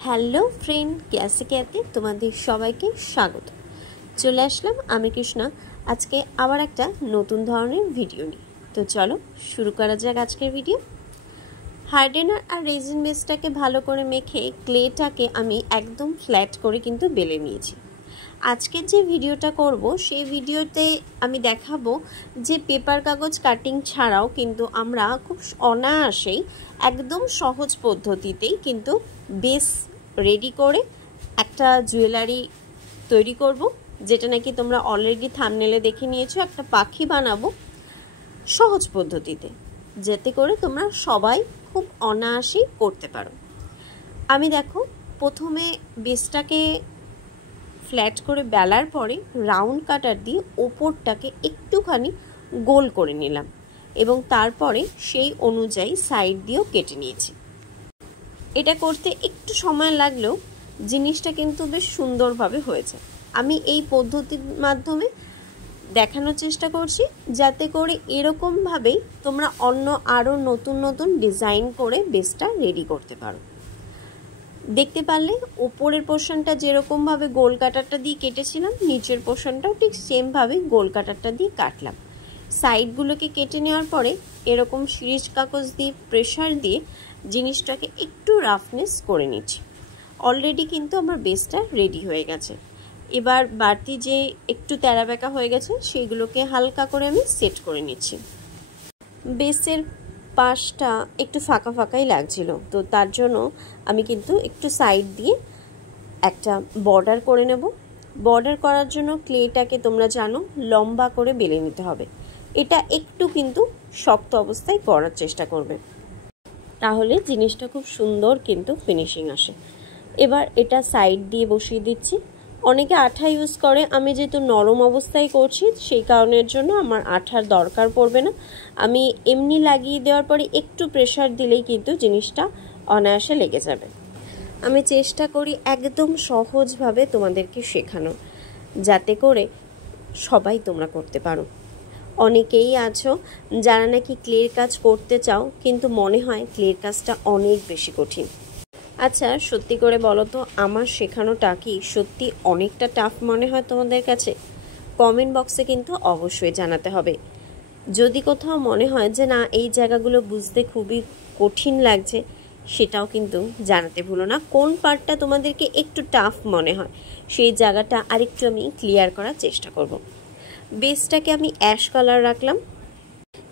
Hello friend, ক্যাসে তোমাদের সবাইকে স্বাগত। চলে আসলাম আমি কৃষ্ণা আজকে আবার একটা নতুন ধরনের ভিডিও নিয়ে। তো চলো শুরু করা যাক আজকের ভিডিও। হার্ডেনার আর রেজিন বেসটাকে ভালো করে মেখে ক্লেটাকে আমি একদম ফ্ল্যাট করে কিন্তু বেলে নিয়েছি। আজকের যে ভিডিওটা করব সেই ভিডিওতে আমি দেখাবো যে পেপার কাগজ কাটিং ছাড়াও কিন্তু আমরা খুব অনায়াসেই একদম সহজ পদ্ধতিতেই কিন্তু বেস রেডি করে একটা জুয়েলারি তৈরি করব, যেটা নাকি তোমরা অলরেডি থাম্বনেলে দেখে নিয়েছো। একটা পাখি বানাবো সহজ পদ্ধতিতে, যাতে করে তোমরা সবাই খুব অনায়াসেই করতে পারো। আমি দেখো প্রথমে বেসটাকে ফ্ল্যাট করে বেলার পরে রাউন্ড কাটার দিয়ে ওপরটাকে একটুখানি গোল করে নিলাম এবং তারপরে সেই অনুযায়ী সাইড দিয়েও কেটে নিয়েছি। এটা করতে একটু সময় লাগলেও জিনিসটা কিন্তু বেশ সুন্দরভাবে হয়েছে। আমি এই পদ্ধতির মাধ্যমে দেখানোর চেষ্টা করছি যাতে করে এরকমভাবেই তোমরা অন্য আরও নতুন নতুন ডিজাইন করে বেসটা রেডি করতে পারো। দেখতে পারলে ওপরের পোর্শনটা যেরকমভাবে গোল কাটারটা দিয়ে কেটেছিলাম, নিচের পোর্শনটাও ঠিক সেমভাবে গোল কাটারটা দিয়ে কাটলাম। সাইডগুলোকে কেটে নেওয়ার পরে এরকম সিরিজ কাগজ দিয়ে প্রেসার দিয়ে জিনিসটাকে একটু রাফনেস করে নিচ্ছি। অলরেডি কিন্তু আমার বেসটা রেডি হয়ে গেছে। এবার বাড়তি যে একটু তেরা বেঁকা হয়ে গেছে সেইগুলোকে হালকা করে আমি সেট করে নিচ্ছি। বেসের পাশটা একটু ফাঁকা ফাঁকাই লাগছিল, তো তার জন্য আমি কিন্তু একটু সাইড দিয়ে একটা বর্ডার করে নেব। বর্ডার করার জন্য ক্লেটাকে তোমরা জানো লম্বা করে বেলে নিতে হবে। এটা একটু কিন্তু শক্ত অবস্থায় করার চেষ্টা করবে, তাহলে জিনিসটা খুব সুন্দর কিন্তু ফিনিশিং আসে। এবার এটা সাইড দিয়ে বসিয়ে দিচ্ছি। অনেকে আঠা ইউজ করে, আমি যেহেতু নরম অবস্থায় করছি সেই কারণের জন্য আমার আঠার দরকার পড়বে না। আমি এমনি লাগিয়ে দেওয়ার পরে একটু প্রেসার দিলেই কিন্তু জিনিসটা অনায়াসে লেগে যাবে। আমি চেষ্টা করি একদম সহজভাবে তোমাদেরকে শেখানো, যাতে করে সবাই তোমরা করতে পারো। অনেকেই আছো যারা নাকি ক্লের কাজ করতে চাও, কিন্তু মনে হয় ক্লের কাজটা অনেক বেশি কঠিন। আচ্ছা সত্যি করে বলো তো, আমার শেখানোটা কি সত্যি অনেকটা টাফ মনে হয় তোমাদের কাছে? কমেন্ট বক্সে কিন্তু অবশ্যই জানাতে হবে। যদি কোথাও মনে হয় যে না এই জায়গাগুলো বুঝতে খুবই কঠিন লাগছে, সেটাও কিন্তু জানাতে ভুলো না। কোন পার্টটা তোমাদেরকে একটু টাফ মনে হয় সেই জায়গাটা আরেকটু আমি ক্লিয়ার করার চেষ্টা করব। বেসটাকে আমি অ্যাশ কালার রাখলাম।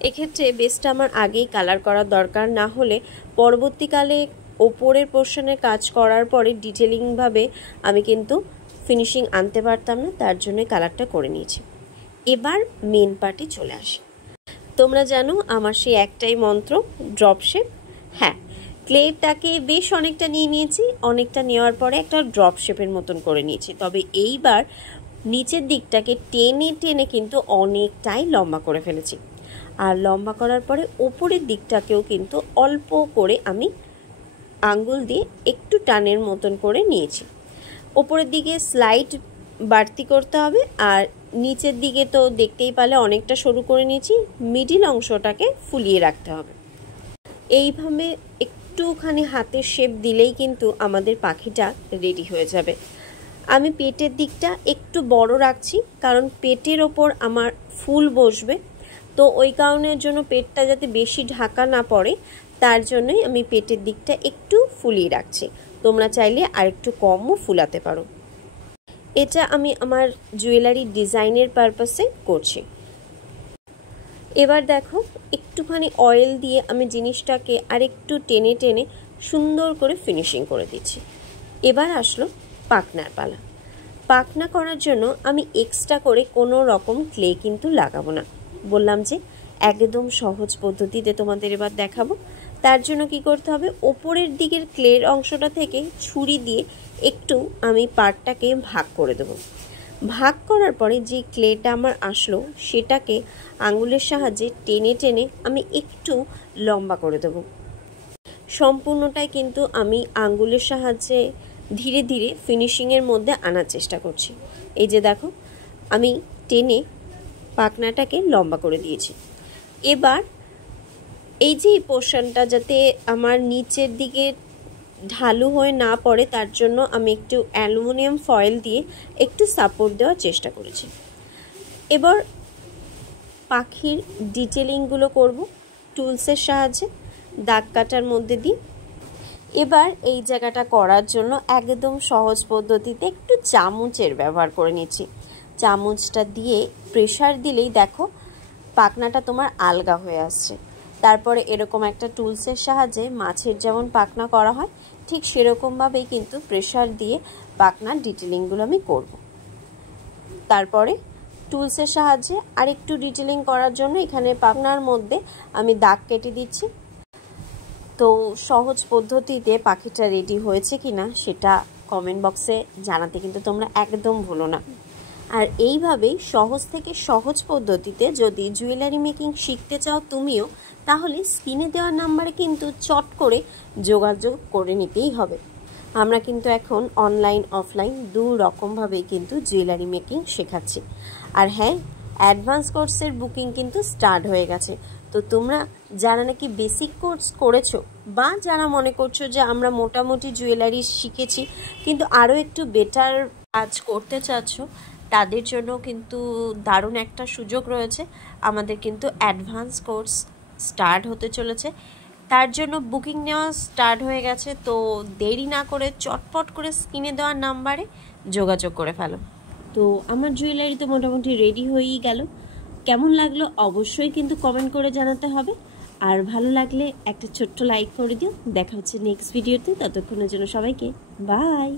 এক্ষেত্রে বেসটা আমার আগেই কালার করার দরকার, না হলে পরবর্তীকালে ওপরের পোর্শনের কাজ করার পরে ডিটেলিংভাবে আমি কিন্তু ফিনিশিং আনতে পারতাম না, তার জন্য কালারটা করে নিয়েছি। এবার মেন পার্টে চলে আসি। তোমরা জানো আমার সেই একটাই মন্ত্র, ড্রপ শেপ। হ্যাঁ, ক্লেটাকে বেশ অনেকটা নিয়ে নিয়েছি, অনেকটা নেওয়ার পরে একটা ড্রপ শেপের মতন করে নিয়েছি। তবে এইবার নিচের দিকটাকে টেনে টেনে কিন্তু অনেকটাই লম্বা করে ফেলেছি। আর লম্বা করার পরে ওপরের দিকটাকেও কিন্তু অল্প করে আমি আঙ্গুল দিয়ে একটু টানের মতন করে নিয়েছি। ওপরের দিকে স্লাইড বাড়তি করতে হবে, আর নিচের দিকে তো দেখতেই পালে অনেকটা সরু করে নিয়েছি। মিডিল অংশটাকে ফুলিয়ে রাখতে হবে। এইভাবে একটুখানি হাতের শেপ দিলেই কিন্তু আমাদের পাখিটা রেডি হয়ে যাবে। আমি পেটের দিকটা একটু বড় রাখছি, কারণ পেটের ওপর আমার ফুল বসবে, তো ওই কারণের জন্য পেটটা যাতে বেশি ঢাকা না পড়ে তার জন্যই আমি পেটের দিকটা একটু ফুলিয়ে রাখছি। তোমরা চাইলে আরেকটু কমও ফুলাতে পারো। এটা আমি আমার জুয়েলারি ডিজাইনের পারপাসে করছি। এবার দেখো একটুখানি অয়েল দিয়ে আমি জিনিসটাকে আরেকটু টেনে টেনে সুন্দর করে ফিনিশিং করে দিচ্ছি। এবার আসলো পাখনার পালা। পাখনা করার জন্য আমি এক্সট্রা করে কোনো রকম ক্লে কিন্তু লাগাবো না। বললাম যে একদম সহজ পদ্ধতিতে তোমাদের এবার দেখাবো। তার জন্য কি করতে হবে, ওপরের দিকের ক্লের অংশটা থেকে ছুরি দিয়ে একটু আমি পার্টটাকে ভাগ করে দেবো। ভাগ করার পরে যে ক্লেটা আমার আসলো সেটাকে আঙুলের সাহায্যে টেনে টেনে আমি একটু লম্বা করে দেবো। সম্পূর্ণটাই কিন্তু আমি আঙুলের সাহায্যে ধীরে ধীরে ফিনিশিংয়ের মধ্যে আনার চেষ্টা করছি। এই যে দেখো আমি টেনে পাখনাটাকে লম্বা করে দিয়েছি। এবার এই যে পোর্শনটা যাতে আমার নিচের দিকে ঢালু হয়ে না পড়ে তার জন্য আমি একটু অ্যালুমিনিয়াম ফয়েল দিয়ে একটু সাপোর্ট দেওয়ার চেষ্টা করেছি। এবার পাখির ডিটেলিংগুলো করব টুলসের সাহায্যে দাগ কাটার মধ্যে দিয়ে। এবার এই জায়গাটা করার জন্য একদম সহজ পদ্ধতিতে একটু চামচের ব্যবহার করে নিচ্ছি। চামচটা দিয়ে প্রেসার দিলেই দেখো পাখনাটা তোমার আলগা হয়ে আসছে। তারপরে এরকম একটা টুলসের সাহায্যে মাছের যেমন পাখনা করা হয় ঠিক সেরকমভাবেই কিন্তু প্রেসার দিয়ে পাখনার ডিটেলিংগুলো আমি করব। তারপরে টুলসের সাহায্যে আরেকটু ডিটেলিং করার জন্য এখানে পাখনার মধ্যে আমি দাগ কেটে দিচ্ছি। তো সহজ পদ্ধতিতে পাখিটা রেডি হয়েছে কিনা সেটা কমেন্ট বক্সে জানাতে কিন্তু তোমরা একদম ভুলো না। আর এইভাবেই সহজ থেকে সহজ পদ্ধতিতে যদি জুয়েলারি মেকিং শিখতে চাও তুমিও, তাহলে স্ক্রিনে দেওয়া নাম্বারে কিন্তু চট করে যোগাযোগ করে নিতেই হবে। আমরা কিন্তু এখন অনলাইন অফলাইন দু রকমভাবেই কিন্তু জুয়েলারি মেকিং শেখাচ্ছি। আর হ্যাঁ, অ্যাডভান্স কোর্সের বুকিং কিন্তু স্টার্ট হয়ে গেছে। তো তোমরা যারা নাকি বেসিক কোর্স করেছো বা যারা মনে করছো যে আমরা মোটামুটি জুয়েলারি শিখেছি কিন্তু আরও একটু বেটার কাজ করতে চাচ্ছ, তাদের জন্য কিন্তু দারুণ একটা সুযোগ রয়েছে। আমাদের কিন্তু অ্যাডভান্স কোর্স স্টার্ট হতে চলেছে, তার জন্য বুকিং নেওয়া স্টার্ট হয়ে গেছে। তো দেরি না করে চটপট করে স্ক্রিনে দেওয়া নাম্বারে যোগাযোগ করে ফেলো। তো আমার জুয়েলারি তো মোটামুটি রেডি হয়েই গেল। কেমন লাগলো অবশ্যই কিন্তু কমেন্ট করে জানাতে হবে। আর ভালো লাগলে একটা ছোট্ট লাইক করে দিও। দেখা হচ্ছে নেক্সট ভিডিওতে, ততক্ষণের জন্য সবাইকে বাই।